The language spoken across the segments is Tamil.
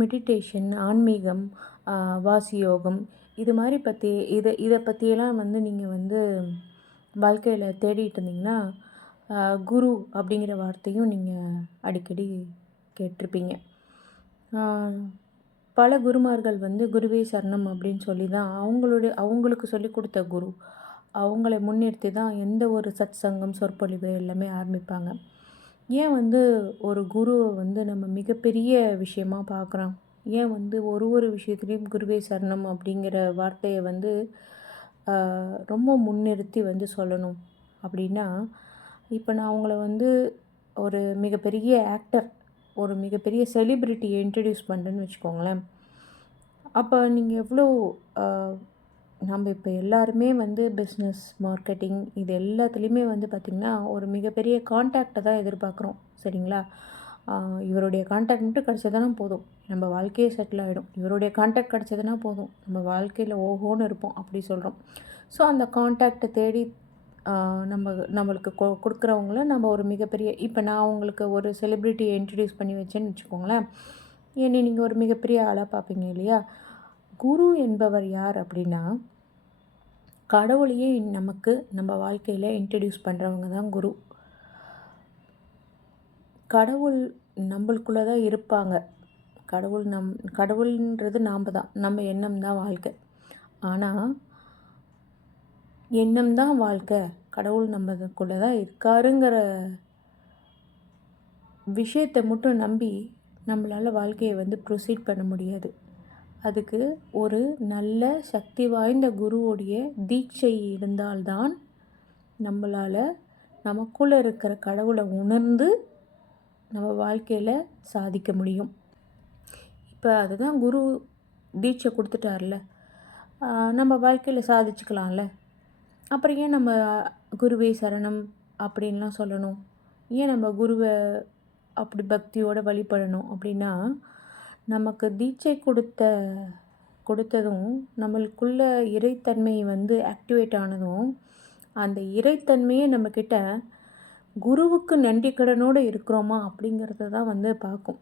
மெடிடேஷன், ஆன்மீகம், வாசி யோகம் இது மாதிரி இதை பற்றியெல்லாம் வந்து நீங்கள் வந்து வாழ்க்கையில் தேடிட்டு இருந்தீங்கன்னா, குரு அப்படிங்கிற வார்த்தையும் நீங்கள் அடிக்கடி கேட்டிருப்பீங்க. பல குருமார்கள் வந்து குருவே சரணம் அப்படின்னு சொல்லி தான் அவங்களுக்கு சொல்லிக் கொடுத்த குரு அவங்கள முன்னிறுத்தி தான் எந்த ஒரு சத் சங்கம், சொற்பொழிவு எல்லாமே ஆரம்பிப்பாங்க. ஏன் வந்து ஒரு குருவை வந்து நம்ம மிகப்பெரிய விஷயமா பார்க்குறோம்? ஏன் வந்து ஒரு விஷயத்துலேயும் குருவே சரணம் அப்படிங்கிற வார்த்தையை வந்து ரொம்ப முன்னிறுத்தி வந்து சொல்லணும் அப்படின்னா, இப்போ நான் அவங்கள வந்து ஒரு மிகப்பெரிய ஆக்டர், ஒரு மிகப்பெரிய செலிப்ரிட்டியை இன்ட்ரடியூஸ் பண்ணுறேன்னு வச்சுக்கோங்களேன். அப்போ நீங்கள் எவ்வளோ நம்ம இப்போ எல்லாருமே வந்து பிஸ்னஸ், மார்க்கெட்டிங் இது எல்லாத்துலேயுமே வந்து பார்த்திங்கன்னா ஒரு மிகப்பெரிய கான்டாக்டை தான் எதிர்பார்க்குறோம். சரிங்களா? இவருடைய கான்டாக்ட் மட்டும் கிடச்சதுனா போதும், நம்ம வாழ்க்கையே செட்டில் ஆகிடும். இவருடைய கான்டாக்ட் கிடச்சதுனா போதும், நம்ம வாழ்க்கையில் ஓஹோன்னு இருப்போம் அப்படி சொல்கிறோம். ஸோ அந்த கான்டாக்டை தேடி நம்மளுக்கு கொடுக்குறவங்கள நம்ம ஒரு மிகப்பெரிய, இப்போ நான் உங்களுக்கு ஒரு செலிப்ரிட்டியை இன்ட்ரடியூஸ் பண்ணி வச்சேன்னு வச்சுக்கோங்களேன். என்னை நீங்கள் ஒரு மிகப்பெரிய ஆளாக பார்ப்பீங்க இல்லையா? குரு என்பவர் யார் அப்படின்னா, கடவுளையே நமக்கு நம்ம வாழ்க்கையில் இன்ட்ரடியூஸ் பண்ணுறவங்க தான் குரு. கடவுள் நம்மளுக்குள்ளே தான் இருப்பாங்க. கடவுள்ன்றது நாம் தான், நம்ம எண்ணம் தான் வாழ்க்கை. ஆனால் எண்ணம் தான் வாழ்க்கை, கடவுள் நம்மளுக்குள்ளே தான் இருக்காருங்கிற விஷயத்தை மட்டும் நம்பி நம்மளால் வாழ்க்கையை வந்து ப்ரொசீட் பண்ண முடியாது. அதுக்கு ஒரு நல்ல சக்தி வாய்ந்த குருவோடைய தீட்சை இருந்தால்தான் நம்மளால் நமக்குள்ளே இருக்கிற கடவுளை உணர்ந்து நம்ம வாழ்க்கையில் சாதிக்க முடியும். இப்போ அதுதான் குரு தீட்சை கொடுத்துட்டார்ல, நம்ம வாழ்க்கையில் சாதிச்சுக்கலாம்ல. அப்புறம் ஏன் நம்ம குருவே சரணம் அப்படின்லாம் சொல்லணும்? ஏன் நம்ம குருவை அப்படி பக்தியோடு வழிபடணும் அப்படின்னா, நமக்கு தீட்சை கொடுத்ததும் நம்மளுக்குள்ள இறைத்தன்மை வந்து ஆக்டிவேட் ஆனதும், அந்த இறைத்தன்மையை நம்மக்கிட்ட குருவுக்கு நன்றி கடனோடு இருக்கிறோமா அப்படிங்கிறத தான் வந்து பார்க்கும்.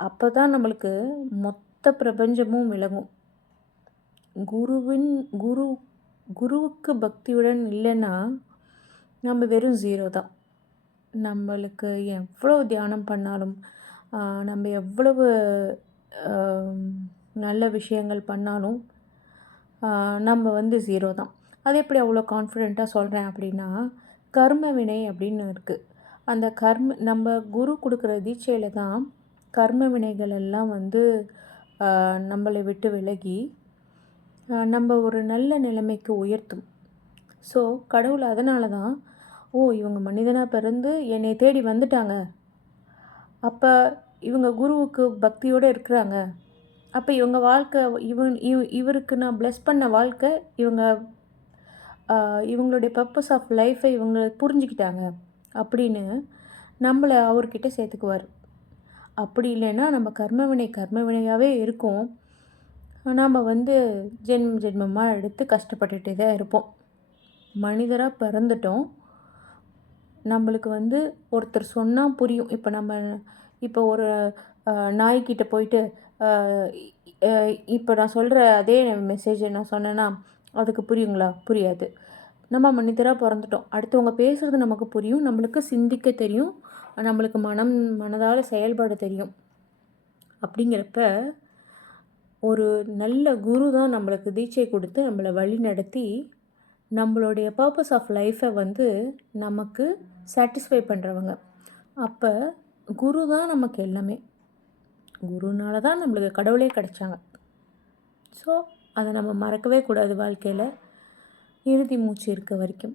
அப்போ தான் நம்மளுக்கு மொத்த பிரபஞ்சமும் விளங்கும். குருவுக்கு பக்தியுடன் இல்லைன்னா நம்ம வெறும் ஜீரோ தான். நம்மளுக்கு எவ்வளோ தியானம் பண்ணாலும், நம்ம எவ்வளவு நல்ல விஷயங்கள் பண்ணாலும் நம்ம வந்து ஜீரோ தான். அது எப்படி அவ்வளோ கான்ஃபிடெண்ட்டாக சொல்கிறேன் அப்படின்னா, கர்ம வினை அப்படின்னு இருக்குது. அந்த நம்ம குரு கொடுக்குற தீட்சையில் தான் கர்ம வினைகள் எல்லாம் வந்து நம்மளை விட்டு விலகி நம்ம ஒரு நல்ல நிலைமைக்கு உயர்த்தும். ஸோ கடவுள் அதனால தான், இவங்க மனிதனாக பிறந்து என்னை தேடி வந்துட்டாங்க, அப்போ இவங்க குருவுக்கு பக்தியோடு இருக்கிறாங்க, அப்போ இவங்க வாழ்க்கை இவருக்கு நான் ப்ளஸ் பண்ண வாழ்க்கை, இவங்களுடைய பர்பஸ் ஆஃப் லைஃப்பை இவங்க புரிஞ்சுக்கிட்டாங்க அப்படின்னு நம்மளை அவர்கிட்ட சேர்த்துக்குவார். அப்படி இல்லைன்னா நம்ம கர்மவினையாகவே இருக்கும். நாம் வந்து ஜென்மமாக எடுத்து கஷ்டப்பட்டுகிட்டே தான் இருப்போம். மனிதராக பிறந்துட்டோம், நம்மளுக்கு வந்து ஒருத்தர் சொன்னால் புரியும். இப்போ ஒரு நாய்க்கிட்ட போயிட்டு இப்போ நான் சொல்கிற அதே மெசேஜை நான் சொன்னேன்னா அதுக்கு புரியுங்களா? புரியாது. நம்ம மனிதராக பிறந்துட்டோம், அடுத்தவங்க பேசுகிறது நமக்கு புரியும், நம்மளுக்கு சிந்திக்க தெரியும், நம்மளுக்கு மனதால் செயல்பட தெரியும். அப்படிங்கிறப்ப ஒரு நல்ல குரு தான் நம்மளுக்கு தீட்சை கொடுத்து நம்மளை வழி நடத்தி நம்மளுடைய பர்பஸ் ஆஃப் லைஃப்பை வந்து நமக்கு சாட்டிஸ்ஃபை பண்ணுறவங்க. அப்போ குரு தான் நமக்கு எல்லாமே. குருனால தான் நம்மளுக்கு கடவுளே கிடைச்சாங்க. ஸோ அதை நம்ம மறக்கவே கூடாது வாழ்க்கையில், இறுதி மூச்சு இருக்க வரைக்கும்.